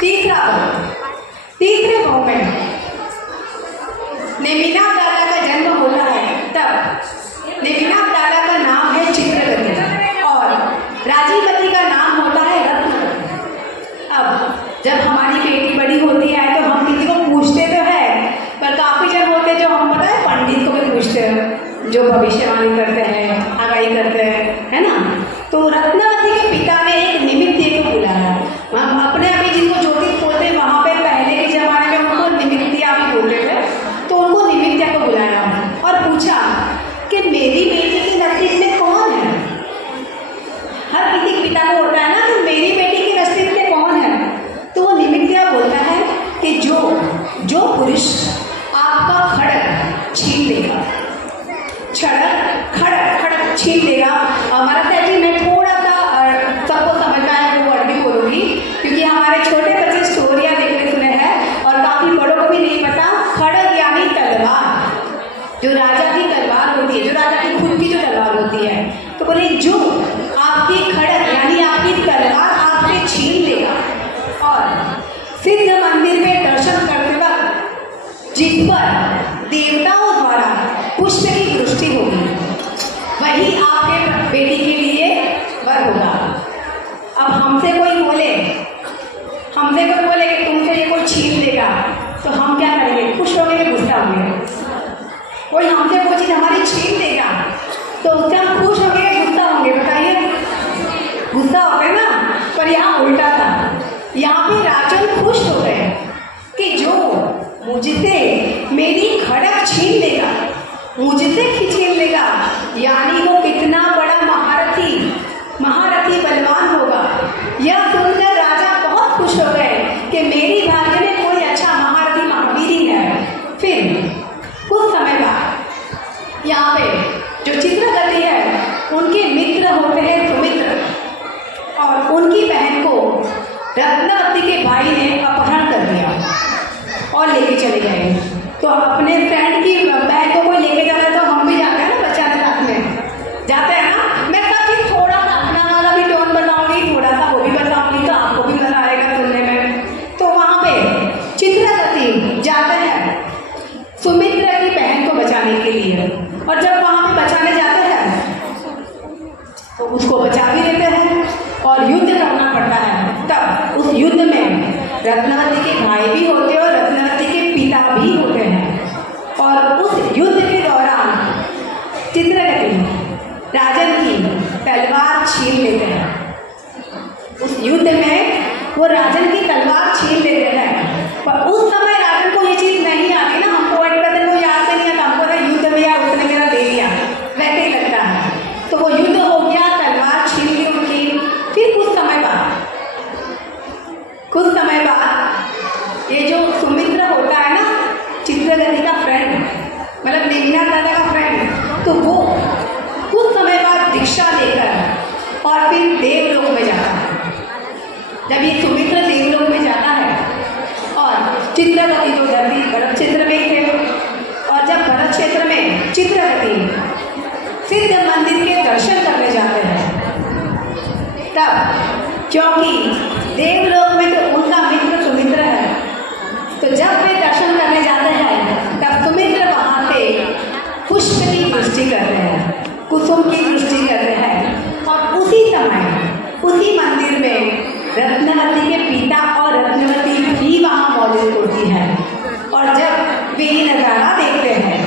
तीसरे भाव में नेमिनाथ दादा का जन्म होता है। तब नेमिनाथ दादा का नाम है चित्रगति और राजीवती का नाम होता है रत्नवती। अब जब हमारी बेटी बड़ी होती है तो हम किसी को पूछते तो है, पर काफी जन होते जो हम पता है पंडित को भी पूछते हैं, जो भविष्यवाणी करते हैं, आगाही करते हैं, है ना। तो रत्नवती के पिता ने एक निमित्त को बुलाया। हम अपने अभी जिनको ज्योतिष बोलते हैं वहां पे पहले के जमाने में उनको निमित्तिया भी बोलते थे, तो उनको निमित्तिया को बुलाया और पूछा कि मेरी बेटी के नसीब में कौन है। हर किसी के पिता को होता है ना कि मेरी बेटी के नसीब में कौन है। तो वो निमित्तिया बोलता है कि जो पुरुष आपका खड़क छीन लेगा, खड़क छीन लेगा। हमारा जी मैं थोड़ा सा सबको समझना है वो वर्ड भी बोलूंगी, क्योंकि हमारे छोटे बच्चे स्टोरियाँ देखने सुने हैं और काफी बड़ों को भी नहीं पता। खड़क यानी तलवार, जो राजा की तलवार होती है, जो राजा की खुद की जो तलवार होती है। तो बोले जो आपकी खड़क यानी आपकी तलवार आपसे छीन लेगा और सिद्ध मंदिर में दर्शन करते वक्त जिस पर देवताओं द्वारा पुष्प की वृष्टि होगी वही आपके बेटी के लिए वर होगा। अब हमसे कोई बोले कि तुमसे ये कोई छीन लेगा तो हम क्या करेंगे? खुश होंगे कि गुस्सा होंगे? कोई हमसे कोई चीज हमारी छीन लेगा तो उससे हम खुश होंगे कि गुस्सा होंगे? बताइए, गुस्सा हो गए ना। पर यहाँ उल्टा था, यहाँ पे राजन खुश हो गए कि जो मुझसे मेरी खड़क छीन लेगा, मुझसे छीन लेगा, यानी वो कितना बड़ा महारथी बलवान होगा। यह सुनकर राजा बहुत खुश हो गए कि मेरी भाग्य में कोई अच्छा महारथी महावीर है। फिर कुछ समय बाद यहाँ पे जो चित्रगति है उनके मित्र होते हैं सुमित्र, और उनकी बहन को रत्नवती के भाई ने अपहरण कर दिया और लेके चले गए। तो अपने फ्रेंड की बहन को कोई लेके जाता है तो हम भी जाते हैं ना, बच्चा के साथ में जाते हैं ना। मैं सब चीज थोड़ा सा अपना वाला भी टोन बताऊंगी, थोड़ा सा वो भी बताऊंगी, तो आपको भी मजा आएगा सुनने में। तो वहां पे चित्रगति जाते हैं सुमित्रा की बहन को बचाने के लिए, और जब वहां पे बचाने जाते हैं तो उसको बचा भी लेते हैं और युद्ध करना पड़ता है। तब उस युद्ध में रत्नवती के भाई भी होते हैं और रत्नवती के पिता भी होते हैं, और उस युद्ध के दौरान चित्रगति राजन की तलवार छीन लेते हैं। उस युद्ध में वो राजन की तलवार छीन लेते हैं, पर उस समय राजन को ये चीज नहीं आती ना, हमको एक को याद नहीं आता, हमको युद्ध में या उसने मेरा दे दिया वैसे ही लगता है। तो वो युद्ध हो गया, तलवार छीन ली उनकी। फिर कुछ समय बाद ये जो सुमित्र होता है ना, चित्रगति का फ्रेंड, मतलब नेमिनाथ दादा का फ्रेंड, तो वो कुछ समय बाद दीक्षा लेकर और फिर देवलोक में जाता है। जब ये सुमित्र देवलोक में जाता है और चित्रगति तो धरती भरत क्षेत्र में थे, और जब भरत क्षेत्र में चित्रगति सिद्ध मंदिर के दर्शन करने जाते हैं, तब क्योंकि देवलोक में तो उनका मित्र सुमित्र है, तो जब वे दर्शन करने जाते हैं तब सुमित्र वहां से पुष्प की वृष्टि कर रहे हैं, कुसुम की वृष्टि कर रहे हैं। और उसी समय उसी मंदिर में रत्नवती के पिता और रत्नवती भी वहां मौजूद होती है। और जब वे ये नजारा देखते हैं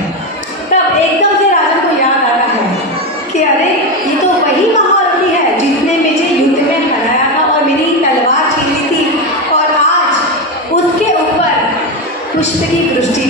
तब एकदम से राजा को याद आता है कि अरे ये तो वही महारथी है जिसने मुझे युद्ध में हराया था और मेरी तलवार छीनी थी, और आज उसके ऊपर पुष्प की वृष्टि